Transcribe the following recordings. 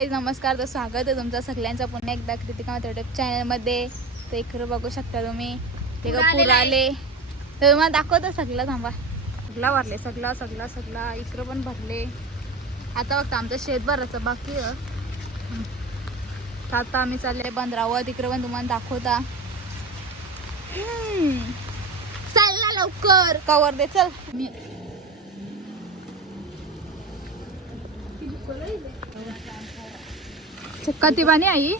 नमस्कार तर स्वागत आहे तुमचं सगळ्यांचं पुन्हा एकदा कृतिका युट्यूब चॅनलमध्ये तर इकडं बघू शकता तुम्ही. ते पूर आले. तर मला दाखवतो सगळं थांबा. सगळा भरले सगळा सगळा सगळा. इकडं पण भरले. आता बघता आमचं शेत भरायचं बाकी आता आम्ही चालले बंदरावर. तिकडं पण तुम्हाला दाखवता. लवकर. कवर दे चल. मी कती पाणी आई.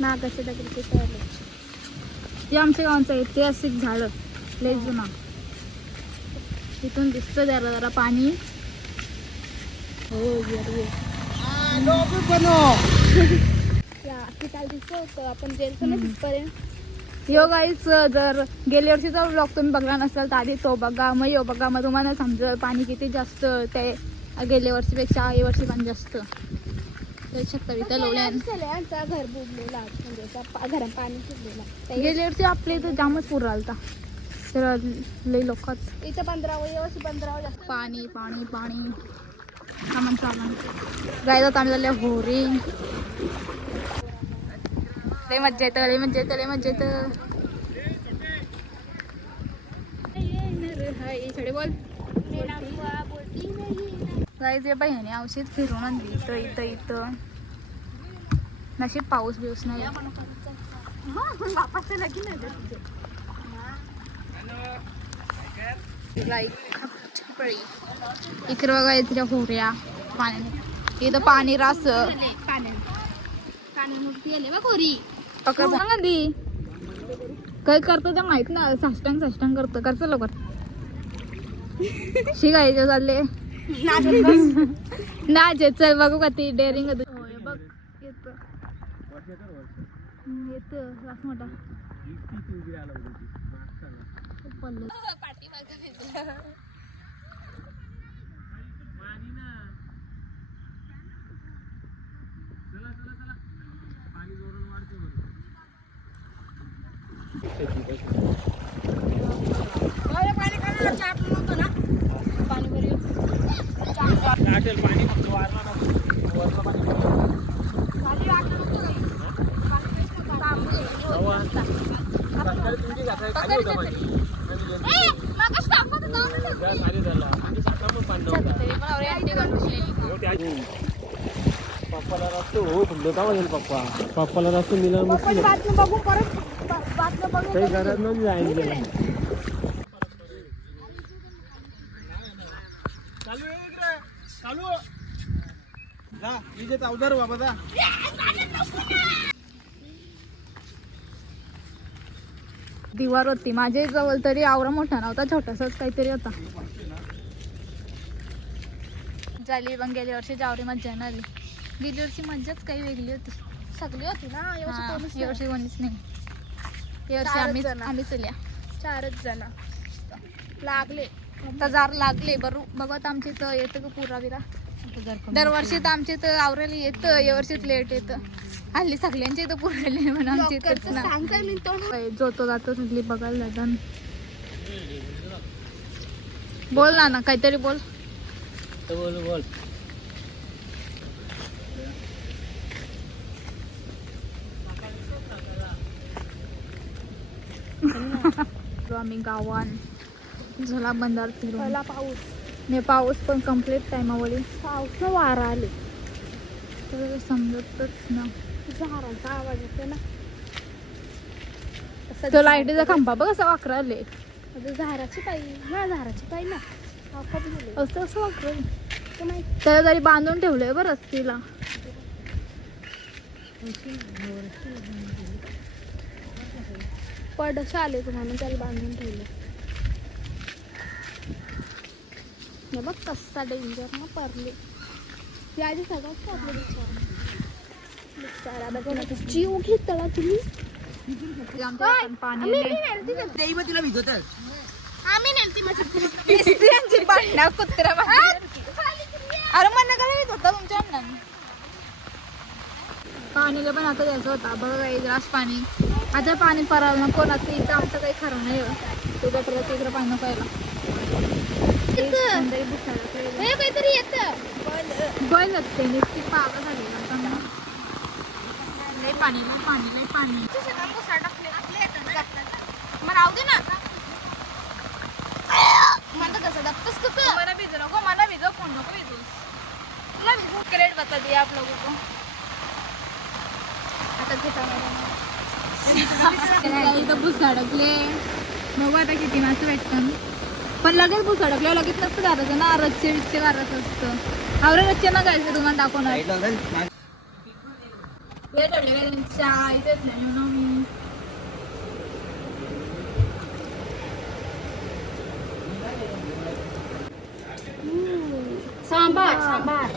नागाच्या दगडीचे हे आमच्या गावांचं ऐतिहासिक झाड. लय जुना. तिथून दिसतं जरा जरा पाणी. हो आपण यो गाईच जर गेल्या वर्षीचा ब्लॉग तुम्ही बघला नसाल तर आधी तो बघा. मग यो बघा. मग तुम्हाला समजेल पाणी किती जास्त ते गेल्या वर्षीपेक्षा या वर्षी पाणी जास्त. तर शकता इथं लोल्यान घर बुडलेला म्हणजे घरात पाणी शिरलेला. गेल्या वर्षी आपल्या इथं जामच पूर आलता. तर लई लोकात. इथं पंधरावं यावर्षी पंधरावं जास्त. पाणी पाणी पाणी. सामान सामान. गाय जात आम्ही झाले होरी. लय मज्जा येतं लय मज्जा येतं लय मज्जा येतं. गाईज या बहिणी औषध फिरून आणली इथं इथं इथं. नशीब पाऊस बिऊस नाही. बापाचं लगीन इकडे बघा तिच्या होऱ्या पाण्याने इथं पाणी रास. पकड सांगा दी. काय करतो ते माहीत ना साष्टांग साष्टांग करतो करतो लवकर. शिकायचे चालले. नाच आहे, चल बघू का ती डेअरिंग बघ. येत. येत. रास मोठा. तरी पण आवरे आंटी गंडूसलेली. पप्पाला रस्तो हो फुटलो का होईल पप्पा पप्पाला रस्तो मिळाला मुश्किल बघू परत काही गरज नाही जाईल चालू चालू जा विजेत अवधार बाबा जा. दिवार होती माझ्या जवळ तरी आवरा मोठा नव्हता छोटासाच काहीतरी होता. झाली पण गेल्या वर्षी जावरी मज्जा नाही आली. गेल्या वर्षी मज्जाच काही वेगळी होती. सगळी होती ना? यावर्षी कोणीच या वर्षी कोणीच नाही. या वर्षी जण. आम्ही चल्या चारच जण. लागले. तर जार लागले बरू. बघत आमच्या इथं येतं का पुरा बिरा दरवर्षी तर आमच्या इथं आवरायला येतं या वर्षीच लेट येतं. हल्ली सगळ्यांच्या इथं पुरायले म्हणून आमच्या मी तो. जो तो जातो सगळी बघायला जातात बोल ना ना काहीतरी बोल. बोल बोल. आम्ही गावान झाला बंदार फिरून. पाऊस. ने पाऊस पण कंप्लीट टायमावर पाऊस वारा आले तर समजतच ना. झाडांचा आवाज येतो ना. असं तो लाईटीचा खांबा बघ कसा वाकरा आले झाडाची पाई ना झाडाची पाई ना. हा? असं कसं वाकरं त्याला तरी बांधून ठेवलंय बरं तिला पडशे आले म्हणून त्याला बांधून ठेवले हे बघ कसा डेंजर ना परले ती आधी सगळ्यात पडले बिचारा बिचारा बघा ना, तो जीव घेतला तुम्ही? पाणी आम्ही. नेलती का? माझी भांडणं कुत्र्या अरे होता तुमच्या अण्णांनी. पाणीला पण आता द्यायचं होता. बघा काही ग्लास पाणी. आता पाणी परावं नको ना ते इथं आमचं काही खरं नाही हो. तू गटरला तिकडे पाणी नको काहीतरी येतं. बंद असते नुसती पागा झाली ना. लय पाणी लय पाणी लय पाणी. मग राहू दे ना. मला कसं दप्तस कसं मला भिजू नको मला भिजव. फोन नको भिजूस? तुला भिजू. क्रेट बता दिया आप लोगों को आता घेता इथं भूस अडकले. बघू आता किती मासे भेटतं पण लगेच भूस अडकले लगेच नसतं घालायचं ना रच्चे बिच्चे घालायचं असतं. आवरे रच्चे ना घालायचं तुम्हाला दाखवणार. त्यांच्या नाही मी सांबार सांबार.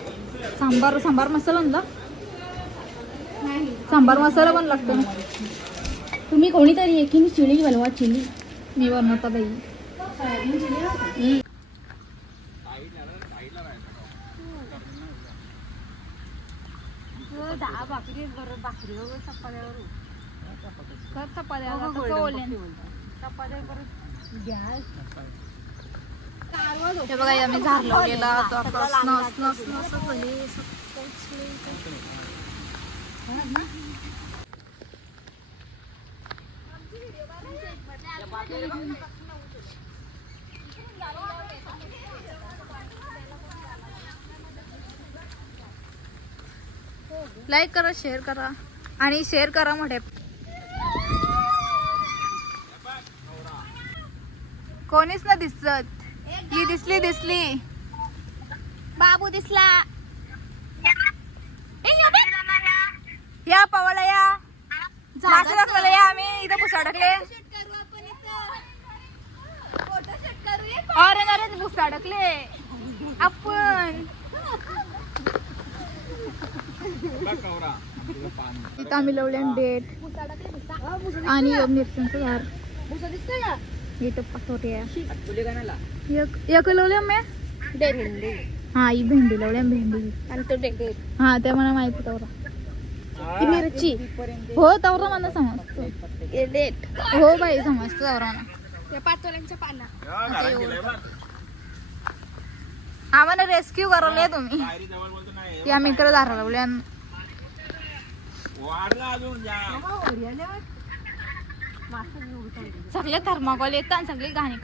सांबार सांबार मसाला आणला? सांबार मसाला पण लागतो. ना तुम्ही कोणीतरी एकीने चिली बनवा चिली. मी बनवता बाई. दहा भाकरी आता कसं ओलेन. हे बघा आम्ही झाड लावलेला तो आता नस नस नस झाली. लाईक करा शेअर करा. आणि शेअर करा मोठे कोणीच ना दिसत. ही दिसली दिसली. बाबू दिसला या पवाला या मासे दाखवायला या आम्ही इथं पुसा अडकले पुसा अडकले. आपण. इथं आम्ही लावले डेट. आणि झाड. पाठवते एक एक लावले मी हा ही भेंडी लावली आम्ही भेंडी. आणि तो डेट. हा ते मला माहिती होतं ती मिरची. हो तवरा मला समजतो. डेट. हो बाई समजतो तवरा मला त्या पातोळ्यांच्या पाना आम्हाला रेस्क्यू करवले तुम्ही दारा लावले आणि सगळे थर्माकॉल येतात आणि सगळी घाणी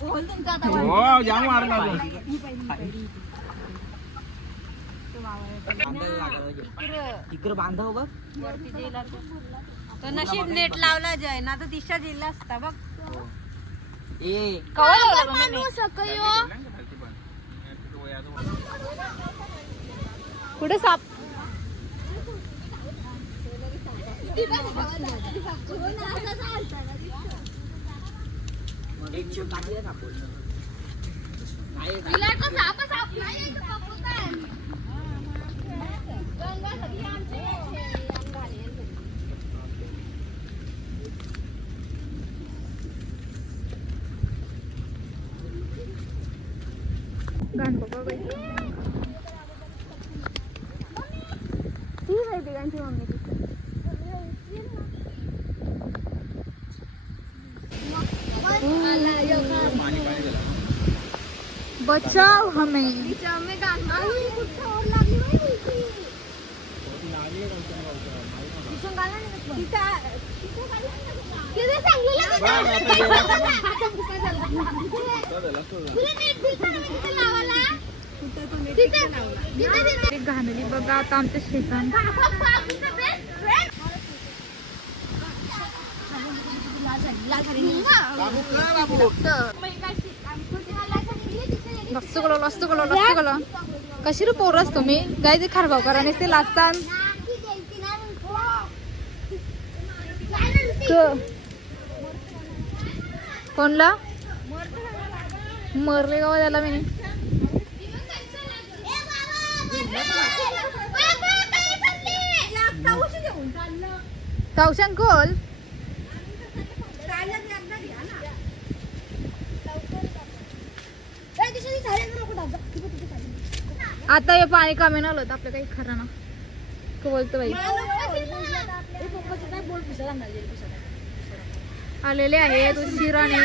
हो इकडे बांधव बघ तो नशीब नेट लावला जाय ना तर दिशा दिला असता बघ. ए. कवा लावला तुम्ही मी? कुठे साप? टाकले सापडलं नाही बघा बाई. पाणी मम्मी दिला बचाव हमें ते घाणली बघा आता आमच्या शेतात मस्त कलो मस्त कलो मस्त कशी रे पोरस तुम्ही गाय ते खारगाव करा ते लागतात क- कोणला? मरले गाव त्याला मी तावशंकोल आता हे पाणी कमी नाही होत आपलं काही खरं ना बोलतो बाई. आलेले आहेत उशिराने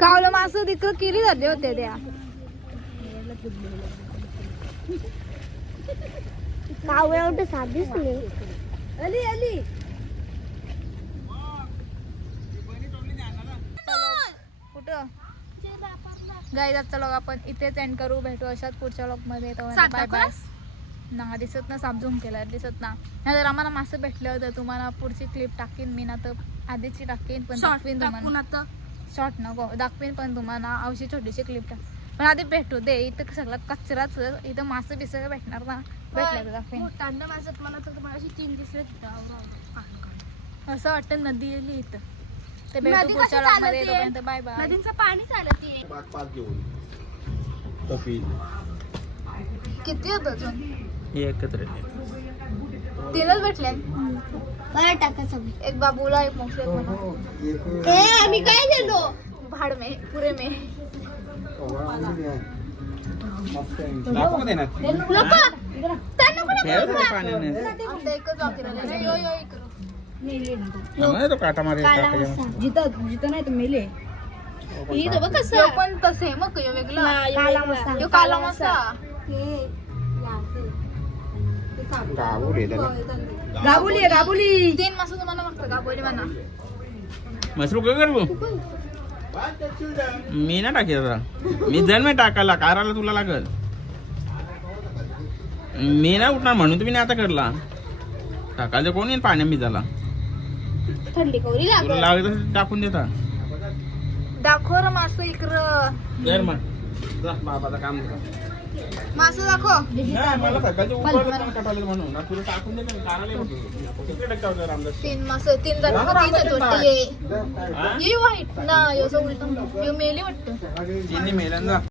कावलं मासं तिकडं केली जाते होते त्या. कावळ्या एवढं साधीच नाही अली अली. कुठं? गाई आजचा लॉग आपण इथेच एंड करू. भेटू अशाच पुढच्या लॉगमध्ये. बाय बाय ना दिसत ना साबझूम केला दिसत ना. नाही तर आम्हाला मासं भेटलं तर तुम्हाला पुढची क्लिप टाकीन मी ना तर आधीची टाकीन पण दाखवीन तुम्हाला. शॉर्ट नको. दाखवीन पण तुम्हाला. अवशी छोटीशी क्लिप टाक. पण आधी भेटू दे. इथं सगळा. कचराच इथं मासं बिसं भेटणार ना. भेटलं दाखवीन. माझ्यात मला तर तुम्हाला तीन दिसले असं वाटतं नदी येली इथं. ते भेटू पुढच्या मध्ये? तोपर्यंत बाय बाय नदीचं पाणी चालत. घेऊन. टोपी किती होत अजून? एकत्र. तीनच भेटले. बरं टाका सगळी एक बाबूला एक मोक्षे ए आम्ही काय गेलो भाड में पुरे में. दाखवू दे ना नको. त्यांना कोणी ठेव ते पाण्याने आता एकच बाकी राहिलं यो यो इकडं. यो पण तसे आहे मग यो वेगळं. काला मसा. यो काला मसा. गाबुली गाबुली तीन मासा तुम्हाला मागतं गाबोली म्हणा. मसरू काय करू? मी ना टाकी आता. मी जण मी टाकायला काराला तुला लागल. मी ना उठणार म्हणून तुम्ही नाही आता करला. टाकायचं कोण येईल पाण्या मी झाला थंडी कवरी तुला लागत असेल तर टाकून देता. दाखव रे मासं इकडं. जर मग. जा, बाबाचं काम कर. मासं दाखव. तीन मासं तीन तीन ये हा? ये वाईट ना यो उलट यो मेली वाटतं. मेल्यानं.